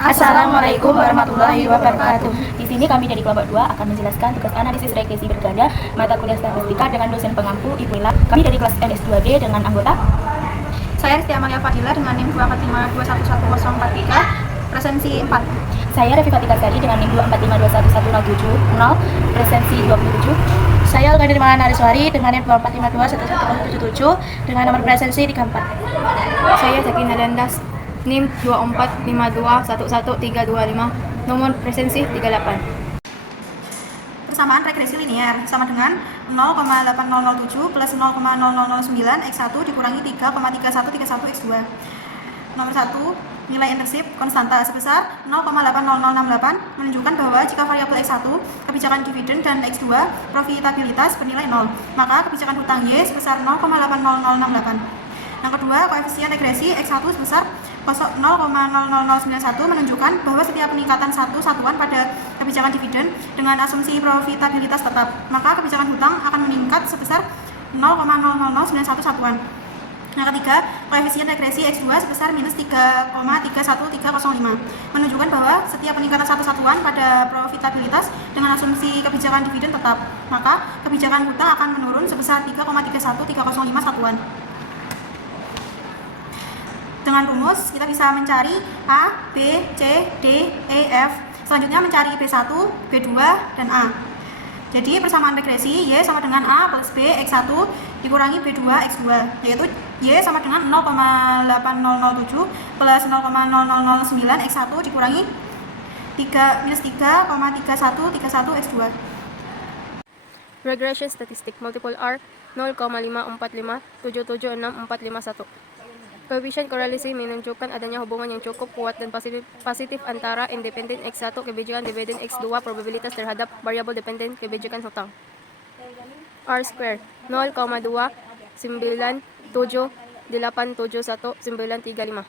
Assalamualaikum warahmatullahi wabarakatuh. Di sini kami dari kelompok 2 akan menjelaskan tugas analisis regresi berganda mata kuliah statistika dengan dosen pengampu Ibu Ila. Kami dari kelas NS2D dengan anggota Saya Rizky Amalia Fadila dengan NIM 245211043 presensi 4. Saya Revi Fatika Sari dengan NIM 245211070 presensi 27. Saya Alkadir Malana Ariswari dengan NIM 245211077 dengan nomor presensi 34. Saya Zaki Nalendas NIM 245211325 nomor presensi 38. Persamaan regresi linear sama dengan 0,8007 plus 0,0009 x1 dikurangi 3,3131 x2. Nomor 1, nilai intersip konstanta sebesar 0,80068 menunjukkan bahwa jika variabel x1 kebijakan dividen dan x2 profitabilitas bernilai 0, maka kebijakan hutang y sebesar 0,80068. Yang kedua, koefisien regresi x1 sebesar 0,00091 menunjukkan bahwa setiap peningkatan satu satuan pada kebijakan dividen dengan asumsi profitabilitas tetap, maka kebijakan hutang akan meningkat sebesar 0,00091 satuan. Yang ketiga, koefisien regresi x2 sebesar minus 3,31305 menunjukkan bahwa setiap peningkatan satu satuan pada profitabilitas dengan asumsi kebijakan dividen tetap, maka kebijakan hutang akan menurun sebesar 3,31305 satuan. Dengan rumus, kita bisa mencari A, B, C, D, E, F. Selanjutnya mencari B1, B2, dan A. Jadi persamaan regresi Y sama dengan A plus B X1 dikurangi B2 X2, yaitu Y sama dengan 0,8007 plus 0,0009 X1 dikurangi minus 3,3131 X2. Regression statistic multiple R 0,545776451. Koefisien korelasi menunjukkan adanya hubungan yang cukup kuat dan positif antara independen X1 kebijakan dividen X2 probabilitas terhadap variabel dependen kebijakan hutang. R square 0,297871935.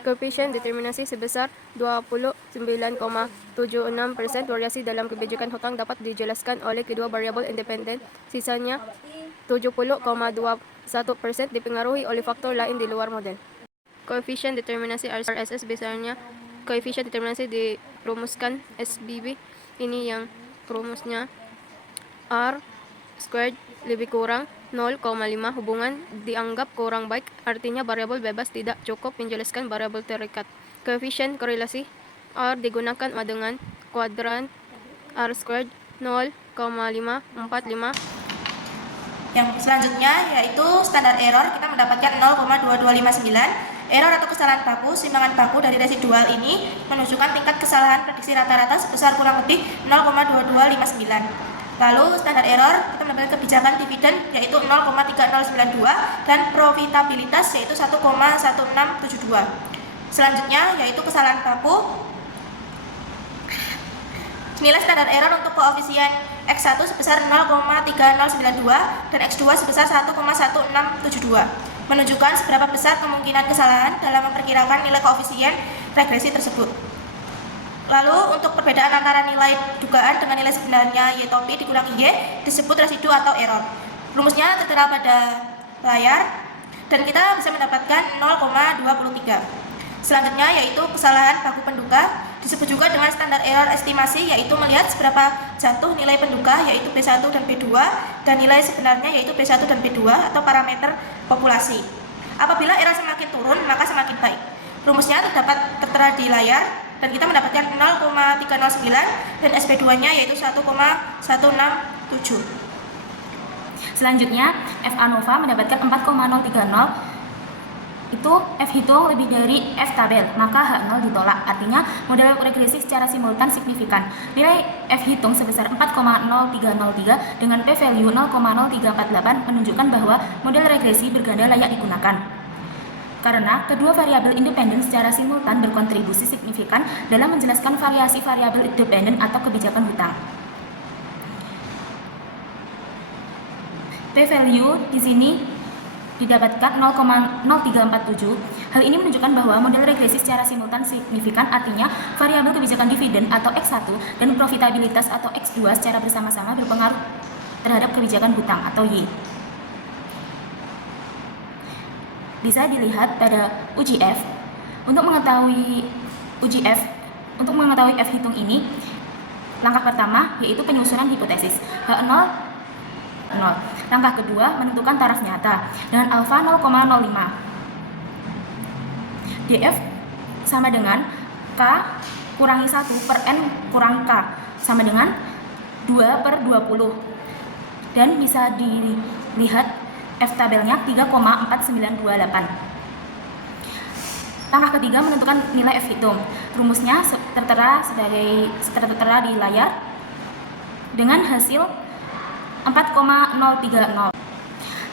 Koefisien determinasi sebesar 29,76%. Variasi dalam kebijakan hutang dapat dijelaskan oleh kedua variabel independen. Sisanya 70,21% dipengaruhi oleh faktor lain di luar model. Koefisien determinasi RSS besarnya koefisien determinasi dirumuskan SBB. Ini yang rumusnya R squared lebih kurang 0,5. Hubungan dianggap kurang baik, artinya variabel bebas tidak cukup menjelaskan variabel terikat. Koefisien korelasi R digunakan dengan kuadran R squared 0,545. Yang selanjutnya yaitu standar error, kita mendapatkan 0,2259. Error atau kesalahan baku, simpangan baku dari residual ini menunjukkan tingkat kesalahan prediksi rata-rata sebesar kurang lebih 0,2259. Lalu standar error, kita mendapatkan kebijakan dividen yaitu 0,3092 dan profitabilitas yaitu 1,1672. Selanjutnya yaitu kesalahan baku. Nilai standar error untuk koefisien X1 sebesar 0,3092 dan X2 sebesar 1,1672 menunjukkan seberapa besar kemungkinan kesalahan dalam memperkirakan nilai koefisien regresi tersebut. Lalu untuk perbedaan antara nilai dugaan dengan nilai sebenarnya Y topi dikurangi Y disebut residu atau error. Rumusnya tertera pada layar dan kita bisa mendapatkan 0,23. Selanjutnya yaitu kesalahan baku penduga, disebut juga dengan standar error estimasi, yaitu melihat seberapa jatuh nilai penduga yaitu B1 dan B2 dan nilai sebenarnya yaitu B1 dan B2 atau parameter populasi. Apabila error semakin turun maka semakin baik. Rumusnya tertera di layar dan kita mendapatkan 0,309 dan SP2-nya yaitu 1,167. Selanjutnya, F ANOVA mendapatkan 4,030. Itu F hitung lebih dari F tabel, maka H0 ditolak. Artinya model regresi secara simultan signifikan. Nilai F hitung sebesar 4,0303 dengan p-value 0,0348 menunjukkan bahwa model regresi berganda layak digunakan. Karena kedua variabel independen secara simultan berkontribusi signifikan dalam menjelaskan variasi variabel independen atau kebijakan hutang. P-value di sini didapatkan 0,0347. Hal ini menunjukkan bahwa model regresi secara simultan signifikan, artinya variabel kebijakan dividen atau X1 dan profitabilitas atau X2 secara bersama-sama berpengaruh terhadap kebijakan hutang atau Y. Bisa dilihat pada uji F. Untuk mengetahui uji F Untuk mengetahui F hitung ini, langkah pertama yaitu penyusunan hipotesis. H0 0. Langkah kedua menentukan taraf nyata dengan alfa 0,05. DF sama dengan K kurangi 1 per N kurangi K sama dengan 2 per 20. Dan bisa dilihat F tabelnya 3,4928. Langkah ketiga menentukan nilai F hitung. Rumusnya tertera di layar dengan hasil 4,030.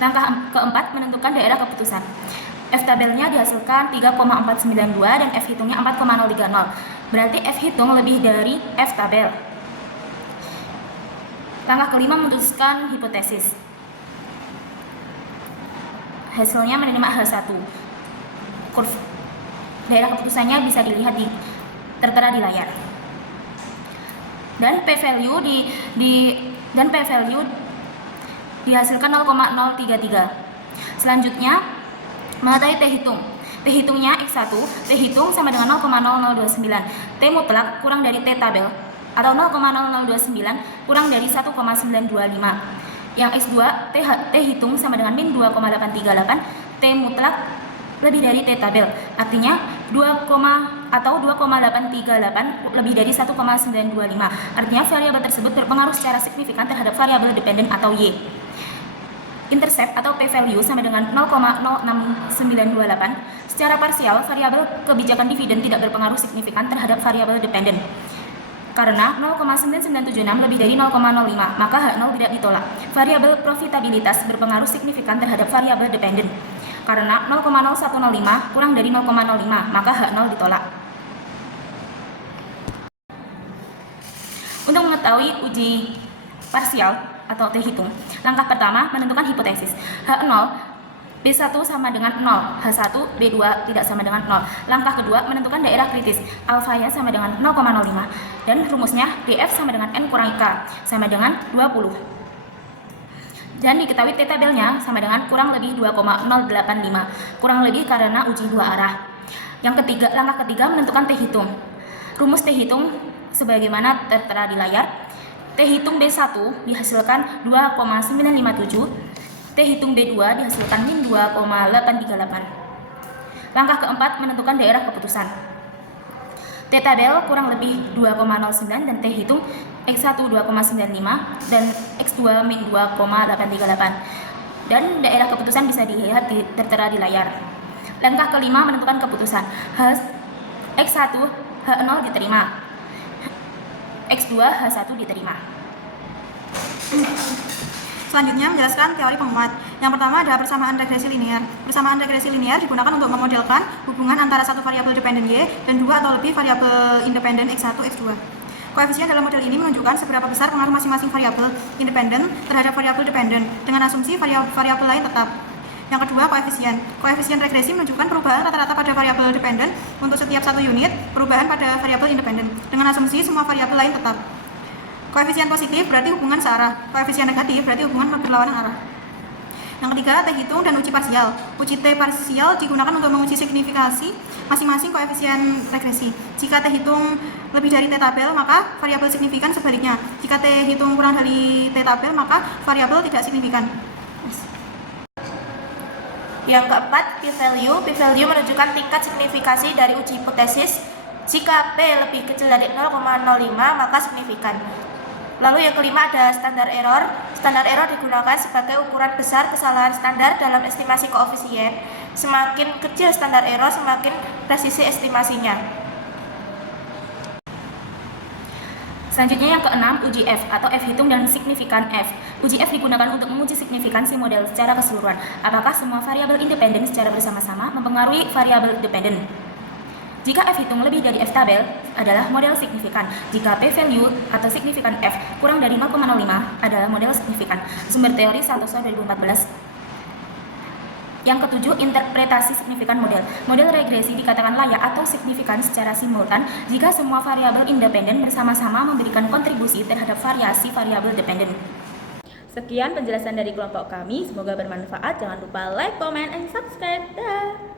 Langkah keempat menentukan daerah keputusan. F tabelnya dihasilkan 3,492 dan F hitungnya 4,030. Berarti F hitung lebih dari F tabel. Langkah kelima memutuskan hipotesis. Hasilnya menerima H1. Daerah keputusannya bisa dilihat tertera di layar. Dan p-value dihasilkan 0,033. Selanjutnya mengetahui T hitung. T hitungnya X1, T hitung sama dengan 0,0029. T mutlak kurang dari T tabel atau 0,0029 kurang dari 1,925. Yang X2, T hitung sama dengan min 2,838. T mutlak lebih dari T tabel, artinya 2,838 lebih dari 1,925. Artinya variabel tersebut berpengaruh secara signifikan terhadap variabel dependen atau Y. Intercept atau p-value sama dengan 0,06928. Secara parsial, variabel kebijakan dividen tidak berpengaruh signifikan terhadap variabel dependen. Karena 0,9976 lebih dari 0,05, maka H0 tidak ditolak. Variabel profitabilitas berpengaruh signifikan terhadap variabel dependen. Karena 0,0105 kurang dari 0,05, maka H0 ditolak. Untuk mengetahui uji parsial atau T hitung, langkah pertama menentukan hipotesis. H0 B1 sama dengan 0, H1 B2 tidak sama dengan 0. Langkah kedua menentukan daerah kritis, alfanya sama dengan 0,05 dan rumusnya DF sama dengan N kurangi K sama dengan 20. Dan diketahui T tabelnya sama dengan kurang lebih 2,085, kurang lebih karena uji dua arah. Langkah ketiga menentukan T hitung. Rumus T hitung sebagaimana tertera di layar. T hitung B1 dihasilkan 2,957, T hitung B2 dihasilkan min 2,838. Langkah keempat menentukan daerah keputusan. T tabel kurang lebih 2,09 dan T hitung X1 2,95 dan X2 min 2,838. Dan daerah keputusan bisa dilihat tertera di layar. Langkah kelima menentukan keputusan. X1 H0 diterima, X2 H1 diterima. Selanjutnya menjelaskan teori penguat. Yang pertama adalah persamaan regresi linear. Persamaan regresi linear digunakan untuk memodelkan hubungan antara satu variabel dependen Y dan dua atau lebih variabel independen X1, X2. Koefisien dalam model ini menunjukkan seberapa besar pengaruh masing-masing variabel independen terhadap variabel dependen dengan asumsi variabel lain tetap. Yang kedua, koefisien. Koefisien regresi menunjukkan perubahan rata-rata pada variabel dependen untuk setiap satu unit perubahan pada variabel independen dengan asumsi semua variabel lain tetap. Koefisien positif berarti hubungan searah, koefisien negatif berarti hubungan berlawanan arah. Yang ketiga, T hitung dan uji parsial. Uji T parsial digunakan untuk menguji signifikasi masing-masing koefisien regresi. Jika T hitung lebih dari T tabel, maka variabel signifikan sebaliknya. Jika T hitung kurang dari T tabel, maka variabel tidak signifikan. Yang keempat, p-value. P-value menunjukkan tingkat signifikasi dari uji hipotesis. Jika P lebih kecil dari 0,05, maka signifikan. Lalu yang kelima ada standar error. Standar error digunakan sebagai ukuran besar kesalahan standar dalam estimasi koefisien. Semakin kecil standar error, semakin presisi estimasinya. Selanjutnya yang keenam, uji F atau F hitung dan signifikan F. Uji F digunakan untuk menguji signifikansi model secara keseluruhan. Apakah semua variabel independen secara bersama-sama mempengaruhi variabel dependen? Jika F hitung lebih dari F tabel adalah model signifikan. Jika p-value atau signifikan F kurang dari 0,05 adalah model signifikan. Sumber teori Santoso 2014. Yang ketujuh, interpretasi signifikan model. Model regresi dikatakan layak atau signifikan secara simultan jika semua variabel independen bersama-sama memberikan kontribusi terhadap variasi variabel dependen. Sekian penjelasan dari kelompok kami, semoga bermanfaat. Jangan lupa like, comment, and subscribe. Dah.